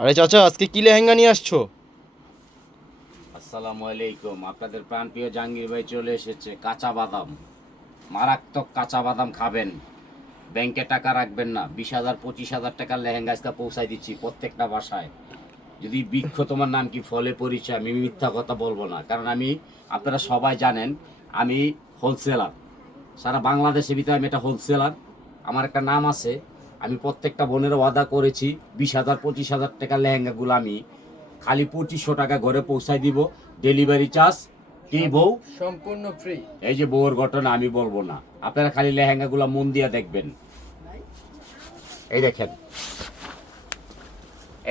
আরে চাচা, আজকে কি লেহেঙ্গা নিয়ে আসছো? আসসালামু আলাইকুম। আপনাদের প্রাণপ্রিয় জাহাঙ্গীর ভাই চলে এসেছে। কাঁচা বাদাম, মারাত্মক কাঁচা বাদাম খাবেন। ব্যাংকে টাকা রাখবেন না। 20,000 25,000 টাকার লেহেঙ্গা আজকে পৌঁছায় দিচ্ছি প্রত্যেকটা বাসায়। যদি বৃক্ষ তোমার নাম কি, ফলে পরিচয়, আমি মিথ্যা কথা বলবো না। কারণ আপনারা সবাই জানেন আমি হোলসেলার। সারা বাংলাদেশের ভিতরে আমি একটা হোলসেলার। আমার একটা নাম আছে। আমি প্রত্যেকটা বোনের ওয়াদা করেছি 20,000 25,000 টাকার লেহেঙ্গাগুলো আমি খালি 2500 টাকা ঘরে পৌঁছায় দিব। ডেলিভারি চার্জ কি বউ? সম্পূর্ণ ফ্রি। এই যে বউর ঘটনা আমি বলবো না, আপনারা খালি লেহেঙ্গাগুলো মন দিয়া দেখবেন। এই দেখেন,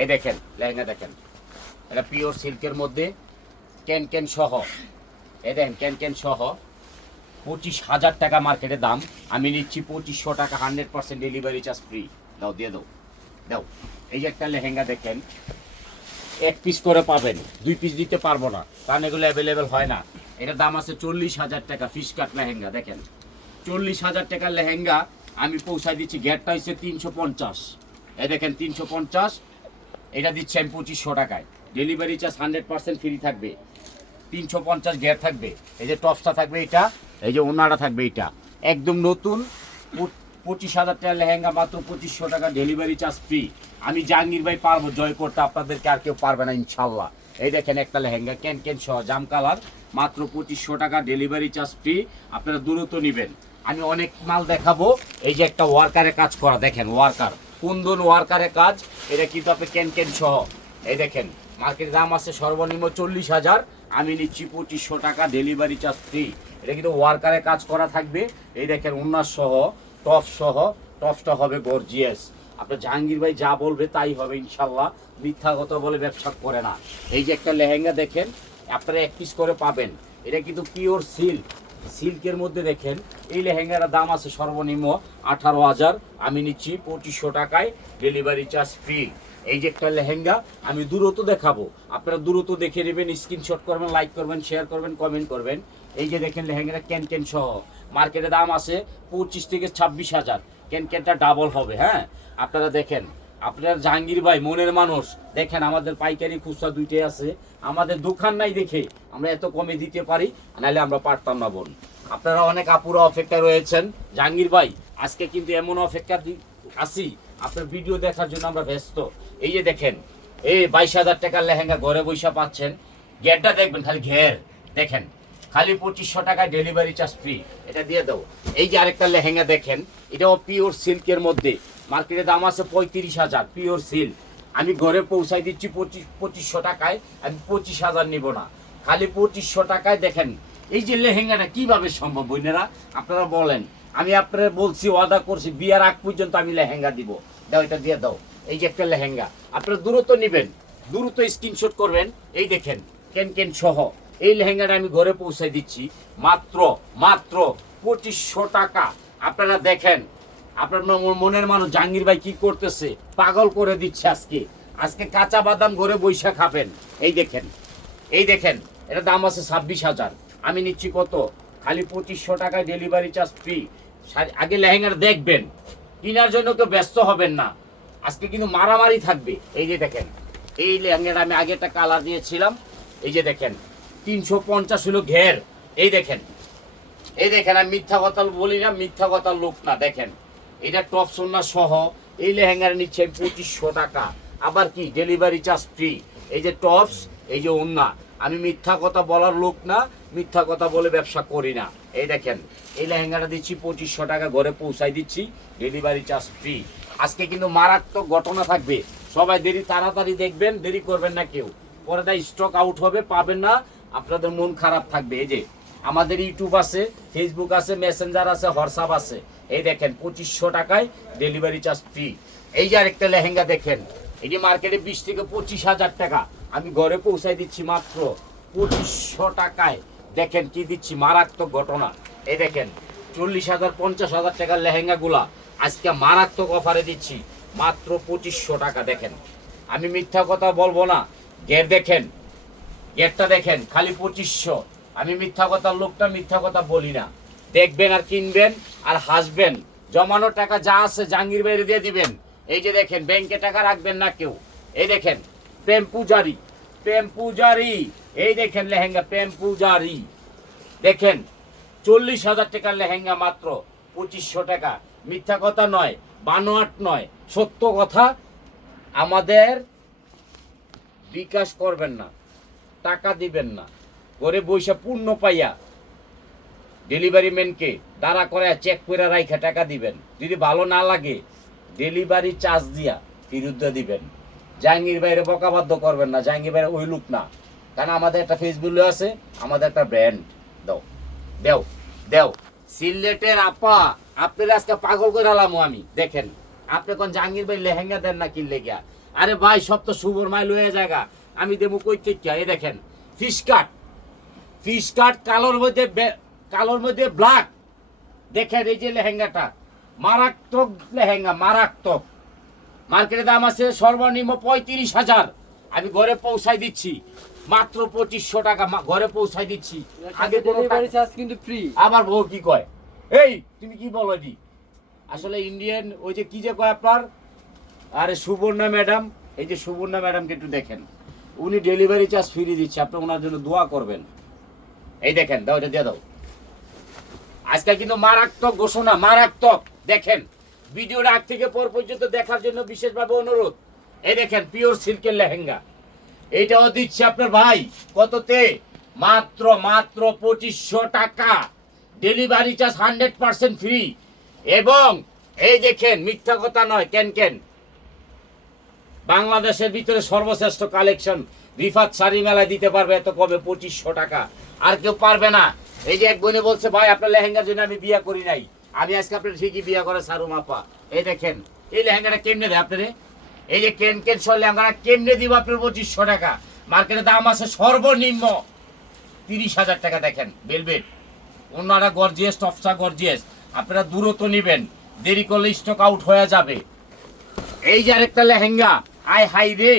এই দেখেন লেহেঙ্গা দেখেন, এটা পিওর সিল্কের মধ্যে ক্যান ক্যান সহ। এই দেখেন ক্যান ক্যান সহ 25,000 টাকা মার্কেটে দাম, আমি নিচ্ছি 2500 টাকা, 100% ডেলিভারি চার্জ ফ্রি। দাও, দিয়ে দাও, দাও। এই যে একটা লেহেঙ্গা দেখেন, এক পিস করে পাবেন, 2 পিস দিতে পারবো না, কারণ এগুলো অ্যাভেলেবেল হয় না। এটার দাম আছে 40,000 টাকা। ফিশ কাট লেহেঙ্গা দেখেন, 40,000 টাকার লেহেঙ্গা আমি পৌঁছায় দিচ্ছি। গ্যাটটা হচ্ছে 350। এই দেখেন 350, এটা দিচ্ছি আমি 2500 টাকায়। ডেলিভারি চার্জ 100% ফ্রি থাকবে। 350 গ্যাট থাকবে। এই যে টপসটা থাকবে এটা, এই যে ওনাটা থাকবে এটা, একদম নতুন। 25,000 টাকার লেহেঙ্গা মাত্র 2500 টাকা, ডেলিভারি চার্জ ফ্রি। আমি জাহাঙ্গীর ভাই পারবো জয় করতে, আপনাদেরকে আর কেউ পারবে না ইনশাল্লাহ। এই দেখেন একটা লেহেঙ্গা ক্যান ক্যান সহ জাম কালার, মাত্র 2500 টাকা, ডেলিভারি চার্জ ফ্রি। আপনারা দ্রুত নেবেন। আমি অনেক মাল দেখাবো। এই যে একটা ওয়ার্কারে কাজ করা দেখেন, ওয়ার্কার, কুন্দন ওয়ার্কারে কাজ। এটা কিন্তু আপনি ক্যান ক্যান সহ। এই দেখেন মার্কেটের দাম আছে সর্বনিম্ন 40,000, আমি নিচ্ছি 2500 টাকা, ডেলিভারি চার্জ ফ্রি। এটা কিন্তু ওয়ার্কারে কাজ করা থাকবে। এই দেখেন উন্নাস সহ, টপ সহ, টপসটা হবে গর্জিয়াস। আপনার জাহাঙ্গীর ভাই যা বলবে তাই হবে ইনশাল্লাহ, মিথ্যা কথা বলে ব্যবসা করে না। এই যে একটা লেহেঙ্গা দেখেন, আপনারা এক পিস করে পাবেন। এটা কিন্তু পিওর সিল্ক, সিল্কের মধ্যে দেখেন। এই লেহেঙ্গাটার দাম আছে সর্বনিম্ন 18,000, আমি নিচ্ছি 2500 টাকায়, ডেলিভারি চার্জ ফ্রি। এই যে একটা লেহেঙ্গা আমি দ্রুত দেখাবো, আপনারা দ্রুত দেখে নেবেন, স্ক্রিনশট করবেন, লাইক করবেন, শেয়ার করবেন, কমেন্ট করবেন। এই যে দেখেন লেহেঙ্গাটা ক্যান ক্যান সহ, মার্কেটে দাম আছে 25 থেকে 26,000। ক্যান ক্যানটা ডাবল হবে। হ্যাঁ, আপনারা দেখেন, আপনার জাহাঙ্গীর ভাই মনের মানুষ। দেখেন আমাদের পাইকারি খুচরা দুইটাই আছে, আমাদের দোকান নাই দেখে আমরা এত কমে দিতে পারি, নাহলে আমরা পারতাম না বোন। আপনারা অনেক আপুরা অপেক্ষা রয়েছেন। জাহাঙ্গীর ভাই আজকে কিন্তু এমন অপেক্ষা আসি, আপনার ভিডিও দেখার জন্য আমরা ব্যস্ত। এই যে দেখেন, এই 22,000 টাকার লেহেঙ্গা ঘরে বৈশা পাচ্ছেন। ঘেরটা দেখবেন, খালি ঘের দেখেন, খালি 2500 টাকায়, ডেলিভারি চার্জ ফ্রি। এটা দিয়ে দাও। এই যে আরেকটা লেহেঙ্গা দেখেন, এটাও পিওর সিল্কের মধ্যে, মার্কেটে দাম আছে 35,000, পিওর সিল্ক। আমি ঘরে পৌঁছাই দিচ্ছি 2500 টাকায়, আমি 25,000 নিব না, খালি 2500 টাকায়। দেখেন এই যে লেহেঙ্গাটা কিভাবে সম্ভব বোনেরা, আপনারা বলেন। আমি আপনারা বলছি, ওয়াদা করছি, বিয়ার আগ পর্যন্ত আমি লেহেঙ্গা দিব। দাও, এটা দিয়ে দাও। এই যে একটা লেহেঙ্গা, আপনারা দ্রুত নেবেন, দ্রুত স্ক্রিনশট করবেন। এই দেখেন কেন কেন সহ এই লেহেঙ্গাটা আমি ঘরে পৌঁছাই দিচ্ছি মাত্র মাত্র 2500 টাকা। আপনারা দেখেন, আপনার মনের মানুষ জাহাঙ্গীর ভাই কি করতেছে, পাগল করে দিচ্ছে। আজকে আজকে কাঁচা বাদাম ঘরে বৈশা খাবেন। এই দেখেন, এই দেখেন, এটা দাম আছে 26,000, আমি নিচ্ছি কত, খালি 2500 টাকায়, ডেলিভারি চার্জ ফ্রি। আগে লেহেঙ্গাটা দেখবেন, কেনার জন্য কেউ ব্যস্ত হবেন না। আজকে কিন্তু মারামারি থাকবে। এই যে দেখেন, এই লেহেঙ্গাটা আমি আগে একটা কালার দিয়েছিলাম। এই যে দেখেন 350 হলো ঘের। এই দেখেন, এই দেখেন, আমি মিথ্যা কথা বলি না, মিথ্যা কথার লোক না। দেখেন এটা টপ সোনা সহ এই লেহেঙ্গার নিচ্ছে 2500 টাকা, আবার কি ডেলিভারি চার্জ ফ্রি। এই যে টপস, এই যে ওন্না, আমি মিথ্যা কথা বলার লোক না, মিথ্যা কথা বলে ব্যবসা করি না। এই দেখেন এই লেহেঙ্গাটা দিচ্ছি 2500 টাকা, ঘরে পৌঁছাই দিচ্ছি, ডেলিভারি চার্জ ফ্রি। আজকে কিন্তু মারাত্মক ঘটনা থাকবে, সবাই দেরি তাড়াতাড়ি দেখবেন, দেরি করবেন না কেউ, পরে দা স্টক আউট হবে, পাবেন না, আপনাদের মন খারাপ থাকবে। এই যে আমাদের ইউটিউব আছে, ফেসবুক আছে, মেসেঞ্জার আছে, হোয়াটসঅ্যাপ আছে। এই দেখেন 2500 টাকায়, ডেলিভারি চার্জ ফ্রি। এই যে আরেকটা লেহেঙ্গা দেখেন, এটি মার্কেটে 20 থেকে 25,000 টাকা, আমি ঘরে পৌঁছাই দিচ্ছি মাত্র 2500 টাকায়। দেখেন কি দিচ্ছি, মারাত্মক ঘটনা। এই দেখেন 40,000 50,000 টাকার লেহেঙ্গাগুলা আজকে মারাত্মক অফারে দিচ্ছি মাত্র 2500 টাকা। দেখেন আমি মিথ্যা কথা বলবো না। গের দেখেন, গেটটা দেখেন, খালি 2500। আমি মিথ্যা কথার লোকটা, মিথ্যা কথা বলি না। দেখবেন আর কিনবেন আর হাসবেন। জমানো টাকা যা আছে জাহাঙ্গীর বাইরে দিয়ে দিবেন। এই যে দেখেন, ব্যাংকে টাকা রাখবেন না কেউ, এই দেখেন প্রেম পূজারি, প্রেম পূজারি, এই দেখেন লেহেঙ্গা প্রেম পূজারি, দেখেন 40,000 টাকার লেহেঙ্গা মাত্র 2500 টাকা। মিথ্যা কথা নয়, বানোয়াট নয়, সত্য কথা। আমাদের বিকাশ করবেন না, টাকা দিবেন না, ঘরে বৈশা পূর্ণ পাইয়া ডেলিভারি ম্যানকে দাঁড়া করে চেক করে রাইখা টাকা দিবেন। যদি ভালো না লাগে ডেলিভারি চার্জ দিয়া ফেরত দিবেন। জাহাঙ্গীর বাইরে বকাবাধ্য করবেন না, জাহাঙ্গীর বাইরে ওই লোক না। কারণ আমাদের একটা ফেসবুক আছে, আমাদের একটা ব্র্যান্ড। দাও দেও দেও সিলেটের আপা, আপনার আজকে পাগল করে আলামো আমি। দেখেন আপনি কোন জাহাঙ্গীর ভাই লেহেঙ্গা দেন না কিনলে গিয়া? আরে ভাই সব তো শুভর মাইল হয়ে জায়গা, আমি দেবো কই থেকে? এই দেখেন ফিশ কাট, ফিশ কাট কালোর মধ্যে কালোর মধ্যে ব্ল্যাক। দেখেন এই যে লেহেঙ্গাটা মারাত্মক লেহেঙ্গা, মারাত্মক। মার্কেটে দাম আছে সর্বনিম্ন 35,000, আমি ঘরে পৌঁছাই দিচ্ছি মাত্র 2500 টাকা। ঘরে পৌঁছাই দিচ্ছি, আগে ডেলিভারি চার্জ কিন্তু ফ্রি। আমার বউ কি কয়, এই তুমি কি বলো এটি? আসলে ইন্ডিয়ান ওই যে কি যে কয় আপনার, আরে সুবর্ণা ম্যাডাম, এই যে সুবর্ণা ম্যাডামকে একটু দেখেন, উনি ডেলিভারি চার্জ ফ্রি দিচ্ছে, আপনি ওনার জন্য দোয়া করবেন। এই দেখেন, দাও এটা দিয়ে দাও। আজকাল কিন্তু মারাত্মক ঘোষণা, মারাত্মক। দেখেন ভিডিওটা আগ থেকে পর পর্যন্ত দেখার জন্য বিশেষভাবে অনুরোধ। এই দেখেন পিওর সিল্কের লেহেঙ্গা, এইটাও দিচ্ছে আপনার ভাই কততে? মাত্র মাত্র 2500 টাকা। Delivery charge 100% free. এবং এই দেখেন মিথ্যা কথা নয়, কেন কেন বাংলাদেশের ভিতরে সর্বশ্রেষ্ঠ কালেকশন রিফাত শাড়ি মেলায় দিতে পারবে এত কমে 2500 টাকা, আর কেউ পারবে না। এই যে এক বোনে বলছে ভাই আপনার লেহেঙ্গার জন্য আমি বিয়ে করি নাই, আমি আজকে আপনার ঠিকই বিয়ে করে সারু মাপা। এই দেখেন এই লেহেঙ্গাটা কেমনে দেয় আপনারে? এই যে কেন কেন সর লেহেঙ্গাটা কেমনে দিব আপনার 2500 টাকা? মার্কেটে দাম আছে সর্বনিম্ন 30,000 টাকা। দেখেন বেলভেট, অন্যরা গর্জিয়াস, টপসা গর্জিয়াস, আপনারা দূরত্ব নেবেন, দেরি করলে স্টক আউট হয়ে যাবে। এই যে আরেকটা লেহেঙ্গা, আয় হাই রে,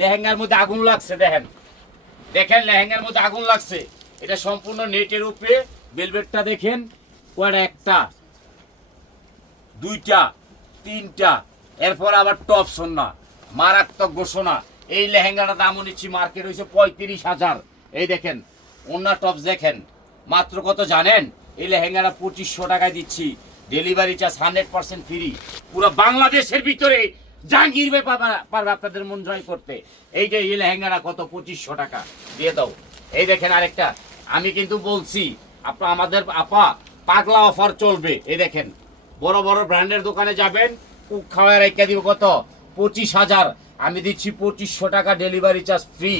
লেহেঙ্গার মধ্যে আগুন লাগছে। দেখেন দেখেন লেহেঙ্গার মধ্যে আগুন লাগছে। এটা সম্পূর্ণ নেটের উপরে, বেলভেটটা দেখেন কয়টা, একটা দুইটা তিনটা, এরপর আবার টপ সন্না, মারাত্মক ঘোষণা। এই লেহেঙ্গাটা দাম নিচ্ছি মার্কেট হয়েছে 35,000। এই দেখেন অন্য টপস দেখেন মাত্র কত জানেন? এই লেহেঙ্গাটা 2500 টাকায় দিচ্ছি, ডেলিভারি চার্জ 100% ফ্রি। পুরো বাংলাদেশের ভিতরে জাহাঙ্গীর ভাই পারবে আপনাদের মন জয় করতে। এই যে এই লেহেঙ্গাটা কত? 2500 টাকা দিয়ে দাও। এই দেখেন আরেকটা, আমি কিন্তু বলছি আপনার আমাদের আপা পাগলা অফার চলবে। এই দেখেন বড় বড় ব্র্যান্ডের দোকানে যাবেন, কুক খাওয়ার রেখে দিব কত? 25,000, আমি দিচ্ছি 2500 টাকা, ডেলিভারি চার্জ ফ্রি।